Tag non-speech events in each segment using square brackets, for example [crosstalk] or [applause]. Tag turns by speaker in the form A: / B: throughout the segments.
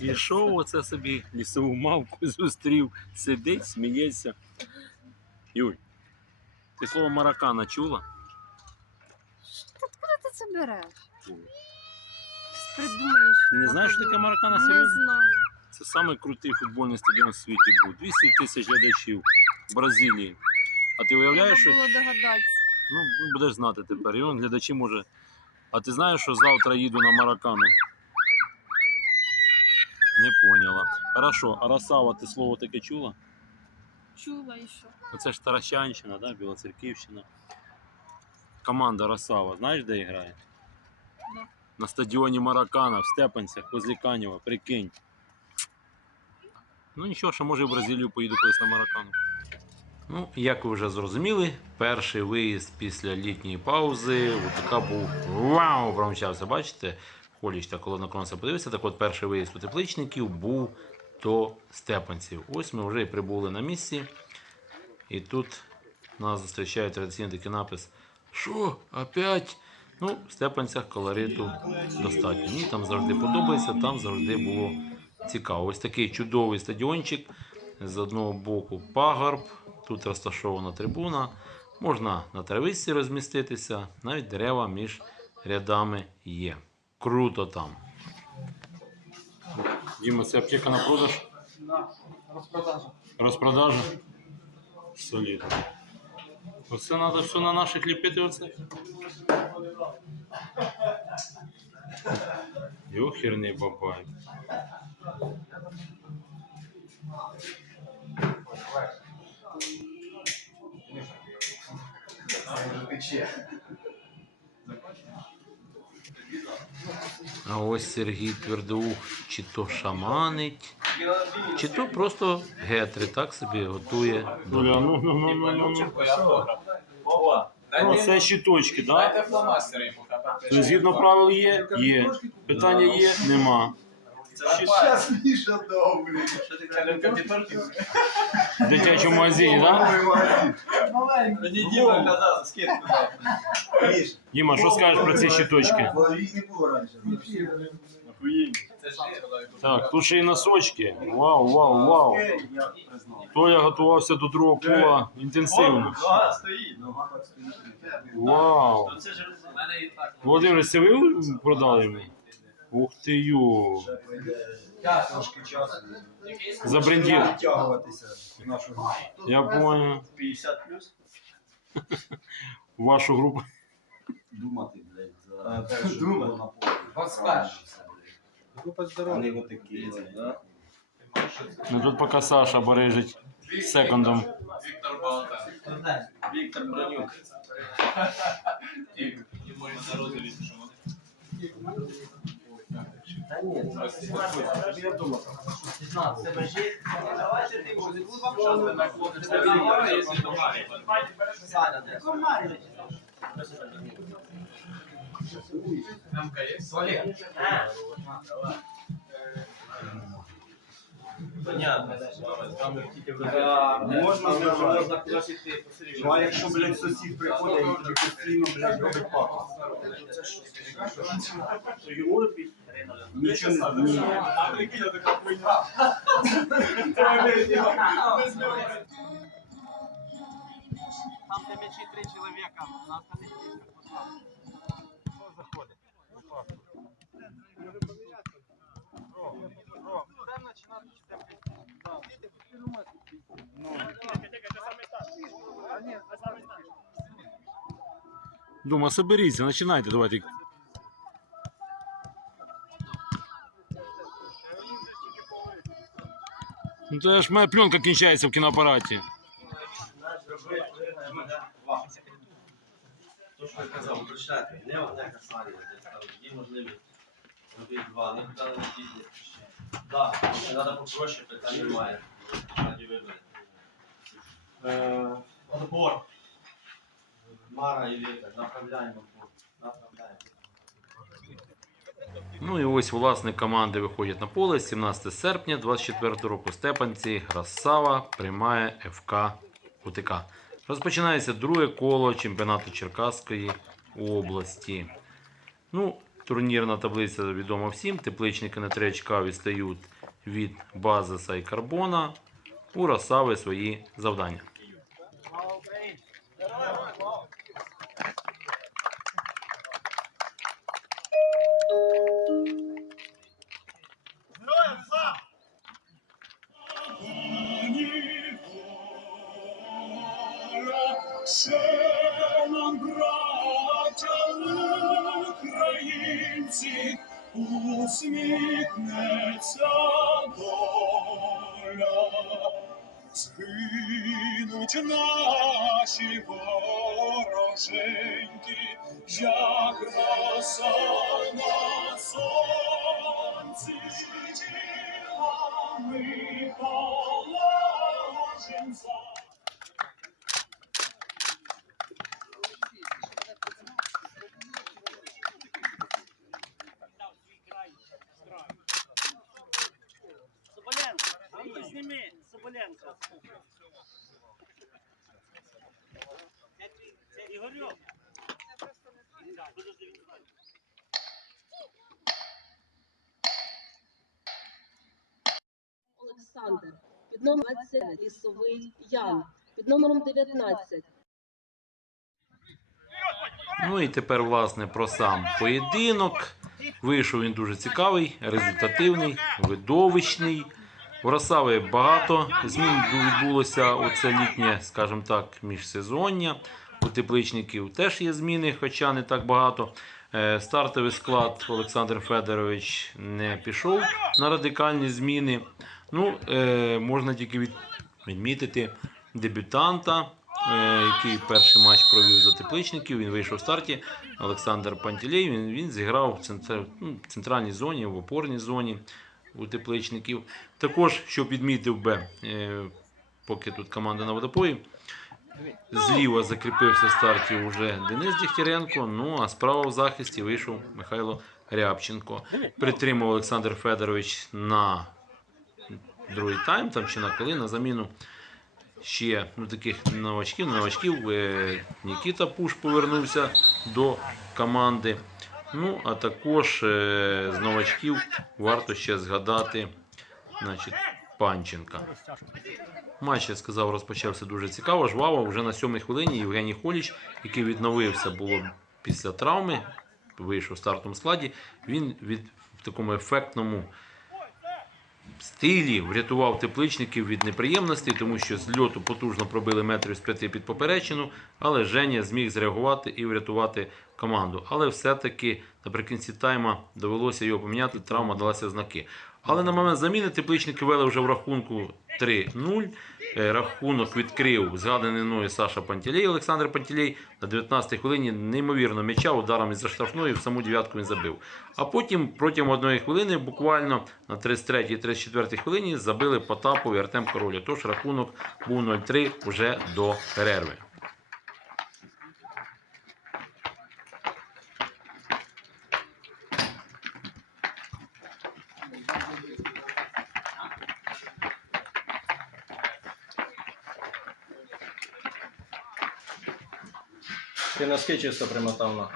A: Ішов оце собі лісову мавку зустрів, сидить, сміється. Юль, ти слово маракана чула?
B: Куди ти це береш? Придумаєш.
A: Не знаєш, що таке маракана
B: Не
A: серйозно?
B: знаю.
A: Це самий крутий футбольний стадіон в світі був. 200 тисяч глядачів в Бразилії. А ти уявляєш, що
B: було догадатися.
A: ну, будеш знати тепер. І он глядачі може. А ти знаєш, що завтра їду на маракану? Не поняла. Хорошо, а Росава, ти слово таке чула?
B: Чула і що.
A: Оце ж Таращанщина, да? Білоцерківщина. Команда Росава, знаєш, де грає?
B: Да.
A: На стадіоні Маракана в Степанцях, возле Канєва, прикинь. Ну нічого, що може в Бразилію поїду колись на Маракану. Ну, як ви вже зрозуміли, перший виїзд після літньої паузи така був вау! Промчався, бачите? Холіч так коли наклонився подивився, так от перший виїзд у тепличників був до Степанців. Ось ми вже прибули на місці. І тут нас зустрічає традиційний такий напис. Що, опять? Ну, в Степанцях колориту достатньо. Мені там завжди подобається, там завжди було цікаво. Ось такий чудовий стадіончик. З одного боку пагорб, тут розташована трибуна. Можна на травичці розміститися, навіть дерева між рядами є. Круто там. Діма, це аптека на продаж?
C: Розпродажа.
A: Розпродажа? Солідно. Оце треба все на наших ліпити оце. Йохерний бабай. А ось Сергій Твердоух чи то шаманить, чи то просто гетри так собі готує. до-
D: ну, ну, ну, ну, ну, ну. Ну, це щиточки, так? Да? Згідно правил є? Є. Питання є? Нема.
E: Сейчас Миша добрый.
C: Що ти кажеш, капітонки?
D: В дитячому магазині, так?
C: Мені Діма казав, скидку дав.
E: Миш,
D: Діма, що скажеш про ці щиточки?
E: їх не було раніше.
C: Це ж
D: Так, тут ще й носочки. Вау, вау, вау. То я готувався до другого кола інтенсивно.
C: Нога стоїть.
E: Нога так стоїть.
D: Вау.
C: Це ж у мене і так.
D: Володимир, це ви продали йому? Ух ти
E: пройде трошки часу.
D: Забрендів.
E: Відтягуватися в нашу групу.
D: Я понял.
C: 50 плюс.
D: В вашу групу.
E: Думати, блядь, за те, [laughs] що
C: Думати.
E: було на полі.
C: Двадцять
E: Група здорова. Вони отакі, да?
D: Ну тут поки Саша бережить секундом.
C: Віктор Балта. Віктор Бронюк. І мої народи що вони. Понятно. Там тільки
E: Можна, можна класити. Ну а якщо, блядь, сусід приходить і постійно, блядь, робить папа. Нічого не змінює.
C: Там де м'ячі три чоловіка, на остальних Хто заходить?
D: Дума, соберіться, починайте, давайте. Ну це ж моя пленка кінчається в кіноапараті.
F: То, що я казав, прочитати, не одне касання, десь там є можливість робити два, не питали на діти. Так, треба попроще, питань немає. Раді вибори. Е, Отбор. Мара і Вітер, направляємо. Направляємо.
A: Ну і ось власник команди виходять на поле 17 серпня 24 року. Степанці Грасава приймає ФК УТК. Розпочинається друге коло чемпіонату Черкаської області. Ну, Турнірна таблиця відома всім. Тепличники на 3 очка відстають від базиса і карбона. У Росави свої завдання.
G: Роса на сонці, тіла ми положим за.
C: Соболенко, а ну зніми, Соболенко. Це, твій- це Ігорьок. Так, подожди, він знає.
H: Олександр, під номером 20 лісовий Ян, під номером 19
A: Ну і тепер, власне, про сам поєдинок. Вийшов він дуже цікавий, результативний, видовищний. У Росави багато змін відбулося у це літнє, скажімо так, міжсезоння. У тепличників теж є зміни, хоча не так багато. Е, Стартовий склад Олександр Федорович не пішов на радикальні зміни. Ну, е, можна тільки від- відмітити дебютанта, е, який перший матч провів за тепличників. Він вийшов в старті. Олександр Пантелей. Він, він зіграв в центр, ну, в центральній зоні, в опорній зоні у тепличників. Також, що підмітив би, е, поки тут команда на водопої. Зліва закріпився в старті вже Денис Дігтяренко. Ну а справа в захисті вийшов Михайло Рябченко. Притримав Олександр Федорович на другий тайм, там чи на коли на заміну ще ну, таких новачків, новачків. Е, Нікіта Пуш повернувся до команди. Ну, а також е, з новачків варто ще згадати значить, Панченка. Матч, я сказав, розпочався дуже цікаво. Жваво вже на сьомій хвилині Євгеній Холіч, який відновився було після травми, вийшов в стартовому складі. Він від в такому ефектному стилі врятував тепличників від неприємностей, тому що з льоту потужно пробили метрів з п'яти під поперечину, але Женя зміг зреагувати і врятувати команду. Але все-таки наприкінці тайма довелося його поміняти, травма далася знаки. Але на момент заміни тепличники вели вже в рахунку 3-0. Е, Рахунок відкрив згаданий мною Саша Пантелей, Олександр Пантелей на 19-й хвилині неймовірно м'яча ударом із-за штрафної в саму дев'ятку він забив. А потім протягом одної хвилини, буквально на 33-34 хвилині, забили Потапов і Артем Короля. Тож рахунок був 0-3 вже до перерви.
F: Ти носки чисто примотав на.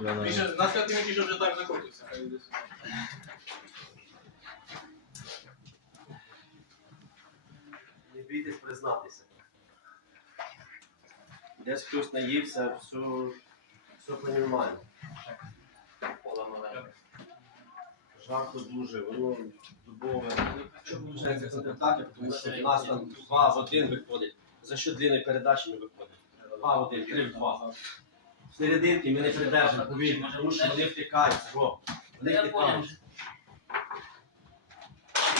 F: Я на-
C: Більше, на святий мені вже так закрутився.
F: Не бійтесь признатися. Десь хтось наївся, все, все понімає. Поле маленьке. Жарко дуже, воно дубове. Виходить, це так, тому що в нас там 2 в 1 виходить. За що длинної передачі не виходить? 2 в 1, 3 в 2. Серединки ми не придержимо, повірте, тому що вони втікають. Бро. Вони втікають.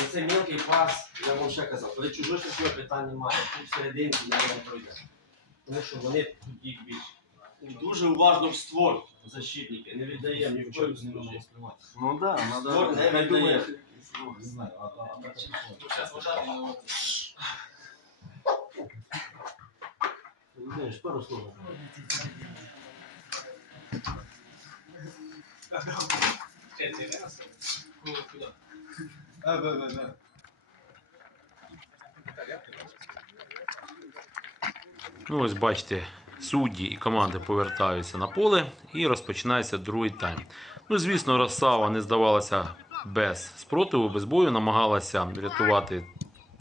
F: І це мілкий пас, я вам ще казав, коли чужої щось питань немає, тут всерединці не не пройде. Тому що вони тут їх більше. Дуже уважно в створ защитники, не віддаємо ні в чому случаї.
E: Ну да,
F: Створ не віддаємо.
E: Не знаю, а так
F: Знаєш, пару слов.
E: Е, е, е, е.
A: Ну, ось бачите, судді і команди повертаються на поле і розпочинається другий тайм. Ну, звісно, Росава не здавалася без спротиву, без бою, намагалася врятувати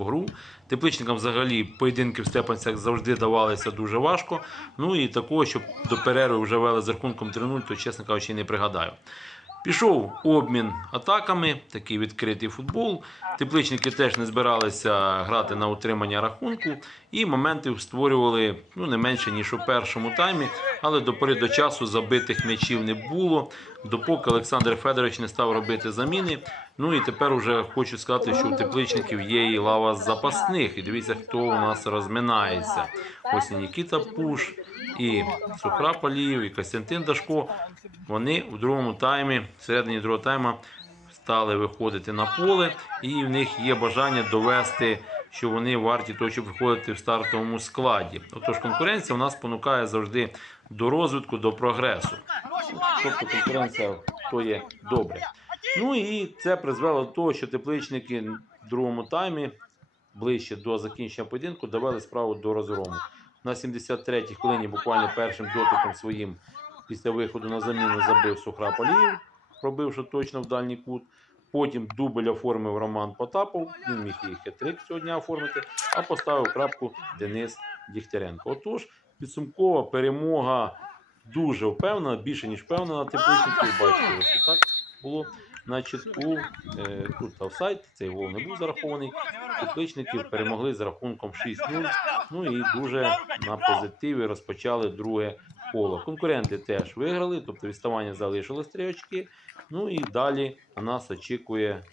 A: гру. Тепличникам взагалі поєдинки в Степанцях завжди давалися дуже важко. Ну і такого, щоб до перерви вже вели з рахунком 3-0, то, чесно кажучи, не пригадаю. Пішов обмін атаками, такий відкритий футбол. Тепличники теж не збиралися грати на утримання рахунку, і моментів створювали ну, не менше, ніж у першому таймі, але до пори до часу забитих м'ячів не було, допоки Олександр Федорович не став робити заміни. Ну і тепер уже хочу сказати, що у тепличників є і лава запасних. І дивіться, хто у нас розминається. Ось Нікіта Пуш, і Сухра Паліїв, і Костянтин Дашко. Вони у другому таймі, всередині другого тайму, стали виходити на поле, і в них є бажання довести, що вони варті того, щоб виходити в стартовому складі. Отож, конкуренція у нас спонукає завжди до розвитку, до прогресу. Тобто конкуренція то є добре. Ну і це призвело до того, що тепличники в другому таймі, ближче до закінчення поєдинку, довели справу до розгрому. На 73-й хвилині буквально першим дотиком своїм після виходу на заміну забив Сухра Паліїв, пробивши точно в дальній кут. Потім дубль оформив Роман Потапов, він міг і хитрик цього дня оформити, а поставив крапку Денис Дігтяренко. Отож, підсумкова перемога дуже впевнена, більше ніж впевнена тепличників. Бачите, ось так було. Значить, у е, тут офсайд, цей гол не був зарахований. Тепличники перемогли з рахунком 6-0. Ну і дуже на позитиві розпочали друге коло. Конкуренти теж виграли, тобто відставання залишилось 3 очки. Ну і далі нас очікує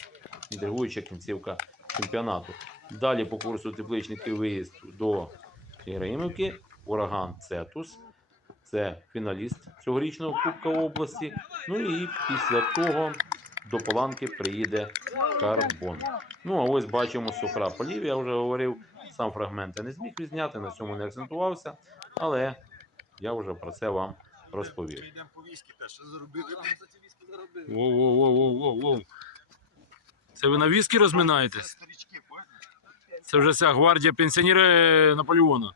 A: інтригуюча кінцівка чемпіонату. Далі по курсу тепличників виїзд до Єремівки, ураган Цетус. Це фіналіст цьогорічного Кубка області. Ну і після того до Поланки приїде Карбон. Ну, а ось бачимо Сухра Полів, я вже говорив. Сам фрагмент я не зміг відзняти, на цьому не акцентувався, але я вже про це вам розповів.
E: Йдемо по віскі, та що заробили?
D: Воу-воу-воу-воу-воу. Це ви на віскі розминаєтесь? Це вже ця гвардія пенсіонерів Наполеона.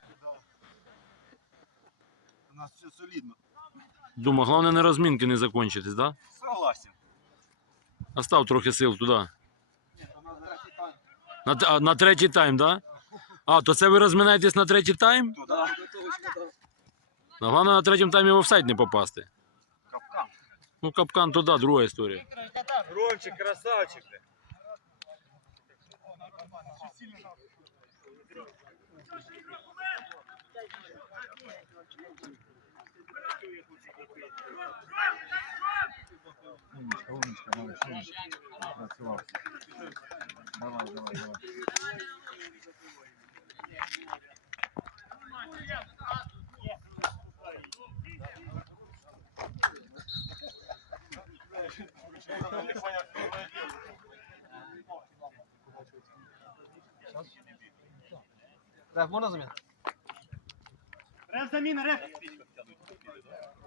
E: У нас все солідно.
D: Думаю, головне не розмінки не закончитись, да?
E: Согласен.
D: Остав трохи сил туди. На, на третій тайм, да? А, то це ви розминаєтесь на третій тайм? Ну, Головне на третьому таймі в офсайд не попасти.
E: Капкан.
D: Ну, капкан то да, друга історія.
E: Ромчик, красавчик. бля. Умничка, умничка, малыш, умничка. Працювався. Давай, давай, давай.
C: Реф, можно замена?
E: Реф, замена, реф!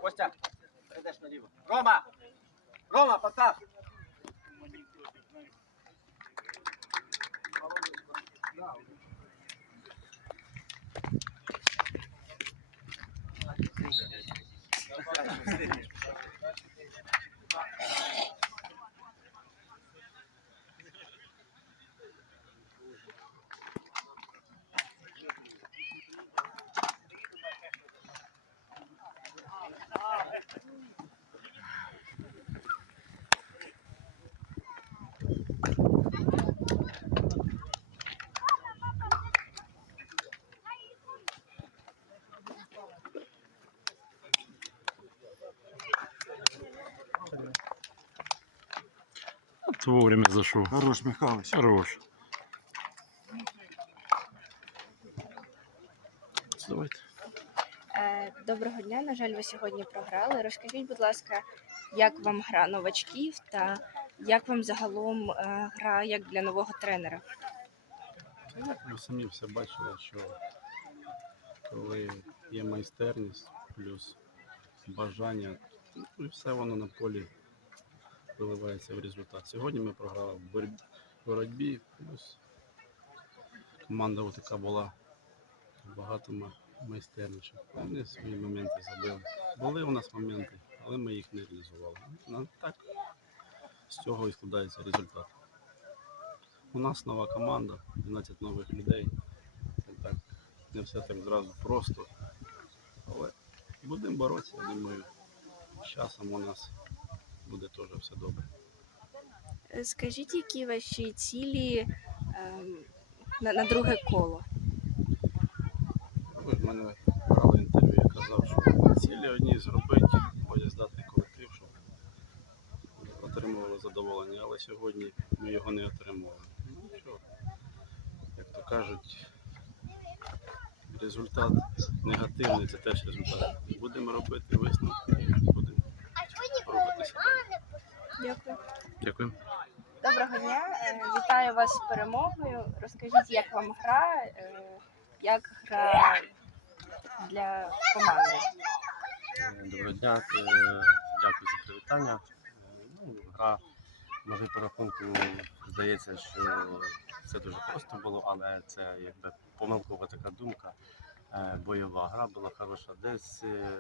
C: Костя, перейдеш наліво. Рома! Рома, постав!
D: От вовремя зайшов.
E: Хорош, Михайлович.
D: Хорош. Давайте.
I: Е, Доброго дня. На жаль, ви сьогодні програли. Розкажіть, будь ласка, як вам гра новачків та як вам загалом е, гра як для нового тренера?
J: Ви самі все бачили, що коли є майстерність, плюс бажання, ну і все воно на полі виливається в результат. Сьогодні ми програли в боротьбі, плюс команда така була багато ма- майстерніша. Вони свої моменти забили. Були у нас моменти, але ми їх не реалізували. Ну, так, з цього і складається результат. У нас нова команда, 12 нових людей. Так, не все так зразу просто. Але будемо боротися, я думаю, з часом у нас буде теж все добре.
I: Е, Скажіть, які ваші цілі ем, на, на друге коло?
J: Ви ж мене брали інтерв'ю, я казав, що цілі одні зробити, боєздатний колектив, щоб отримували задоволення, але сьогодні ми його не отримували. Ну що, як то кажуть, результат негативний це теж результат. Будемо робити висновки і будемо рухатися. далі.
I: Дякую.
J: Дякую.
I: Доброго дня, е, вітаю вас з перемогою. Розкажіть, як вам гра, е, як гра для команди?
F: Доброго дня, е, дякую за привітання. Е, Ну, гра, може по рахунку здається, що все дуже просто було, але це якби помилкова така думка. Е, Бойова гра була хороша. Десь е,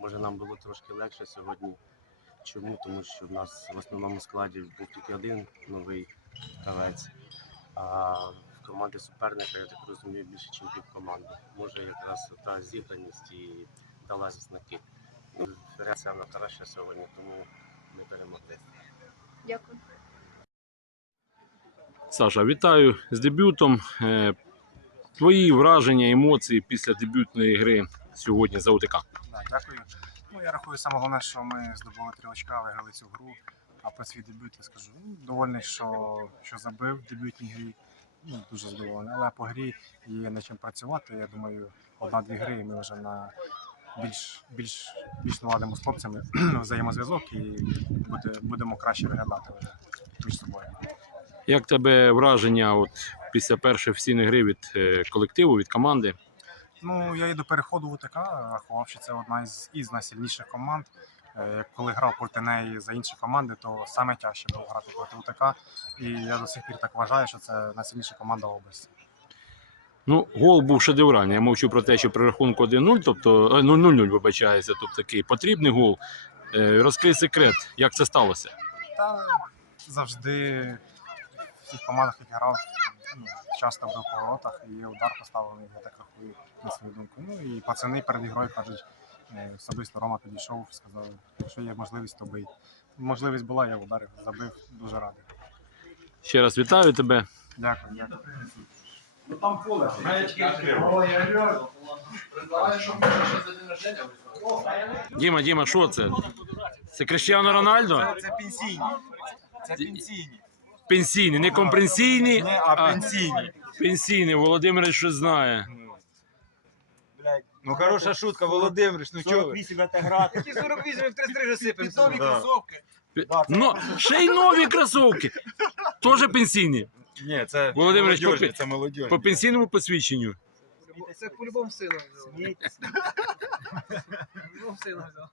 F: може нам було трошки легше сьогодні. Чому? Тому що в нас в основному складі був тільки один новий гравець. А в команді суперника, я так розумію, більше, ніж пів команди. Може якраз та зіграність і дала знаки. Реакція на краще сьогодні, тому не перемогли.
I: Дякую.
A: Саша, вітаю з дебютом. Е, Твої враження, емоції після дебютної гри сьогодні за УТК.
K: Дякую. Ну, я рахую, саме головне, що ми здобули три очка, виграли цю гру. А про свій дебют я скажу. Ну, довольний, що, що забив в дебютній грі. Ну, дуже задоволений. Але по грі є над чим працювати. Я думаю, одна-дві гри, і ми вже на більш, більш, більш наладимо з хлопцями [clears throat] взаємозв'язок і буде, будемо краще виглядати вже між собою.
A: Як тебе враження от, після першої офіційної гри від е, колективу, від команди?
K: Ну, я і до переходу в УТК рахував, що це одна із, із найсильніших команд. Е, Коли грав проти неї за інші команди, то саме тяжче було грати проти УТК. І я до сих пір так вважаю, що це найсильніша команда області.
A: Ну, гол був шедевральний. Я мовчу про те, що при рахунку 1-0, тобто е, 0-0 вибачається, тобто такий потрібний гол. Е, Розкрий секрет, як це сталося.
K: Та завжди всіх командах, які грав, ну, часто був по воротах і удар поставлений, я так рахую на свою думку. Ну і пацани перед ігрою кажуть, е, особисто Рома підійшов, сказав, якщо є можливість, то бий. Можливість була, я ударив, забив, дуже радий.
A: Ще раз вітаю тебе.
K: Дякую, дякую.
C: Ну там поле.
A: Діма, Діма, що це? Це Кріштіано Рональдо?
K: Це пенсійні. Це пенсійні.
A: Пенсійний, не компресійний,
K: Не, а пенсійні.
A: пенсійний. Володимир щось знає.
C: Ну хороша шутка, Володимирич, ну чого?
D: 48 це грати.
C: Які 48 в 33 вже сипемося.
D: Підові кросовки.
A: Пі- Ну, ще й нові кросовки. Теж пенсійні.
C: Ні, це
A: Володимирич,
C: молодіжні,
A: попи-
C: це молодіжні.
A: По пенсійному посвідченню.
D: Це по-любому сином взяв. По-любому сином взяв.